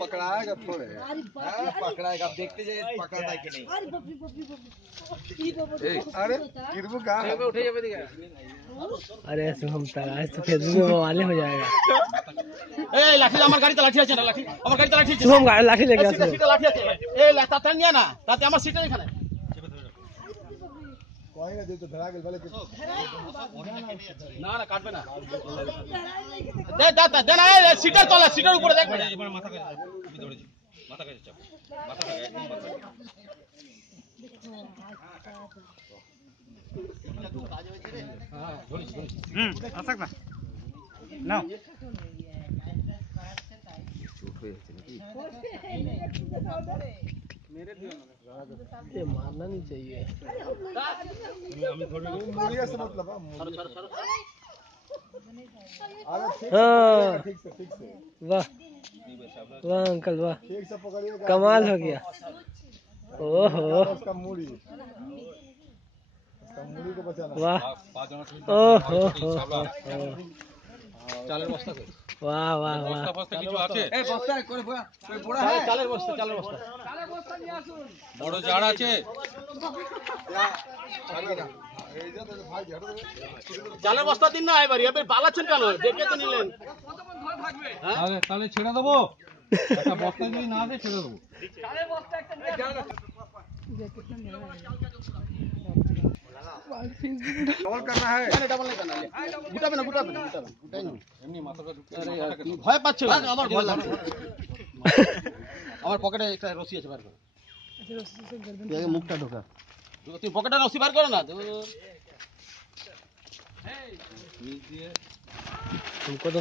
पकड़ाएगा थोड़े पकड़ाएगा देखते जाइए पकड़ता है कि नहीं। अरे गिरबू का अरे शुभम तारा तो फेसबुक में वाले हो जाएगा। ए लाठी আমার গাড়িতে লাঠি আছে না লাঠি আমার গাড়িতে লাঠি আছে शुभम गाड़ी लाठी लेके সিটে সিটে লাঠি আছে এ তাতে নিয়া না তাতে আমার সিটে এখানে कोई ना दे तो धरा गेल भले না না কাটবে না দে দে দে না সিটের তলা সিটের উপরে দেখ এবার মাথা কাছে তুমি ধরে মাথা কাছে চাপ মাথা কাছে একদম মাথা হ্যাঁ ধরিস ধরিস আসাক না নাও ये मारना नहीं चाहिए। मुड़िया से मतलब हाँ ठीक से वाह वाह अंकल वाह ठीक से पकड़िएगा कमाल हो गया। ओहो उसका मुड़ी को बचाना वाह ओहो চালের বস্তা কই वाह वाह वाह বস্তা কিছু আছে ए बस्ता कोई बड़ा है চালের বস্তা নিয়ে আসুন বড় জার আছে চালের বস্তা দিন না এবারে এবার পালাচ্ছেন কেন দেখে তো নিলেন আরে তাহলে ছেড়ে দেবো একটা বস্তা যদি না দেয় ছেড়ে দেবো চালের বস্তা একটা নিয়ে আসুন डबल करना है না ডাবল না গুটাবে না গুটাই না এমনি মাথাটা ঢুকে ভয় পাচ্ছ আমার ভয় লাগছে আমার পকেটে একটা রশি আছে বার করো আগে মুখটা ঢোকা তুই পকেটে রশি বার করো না तुमको तो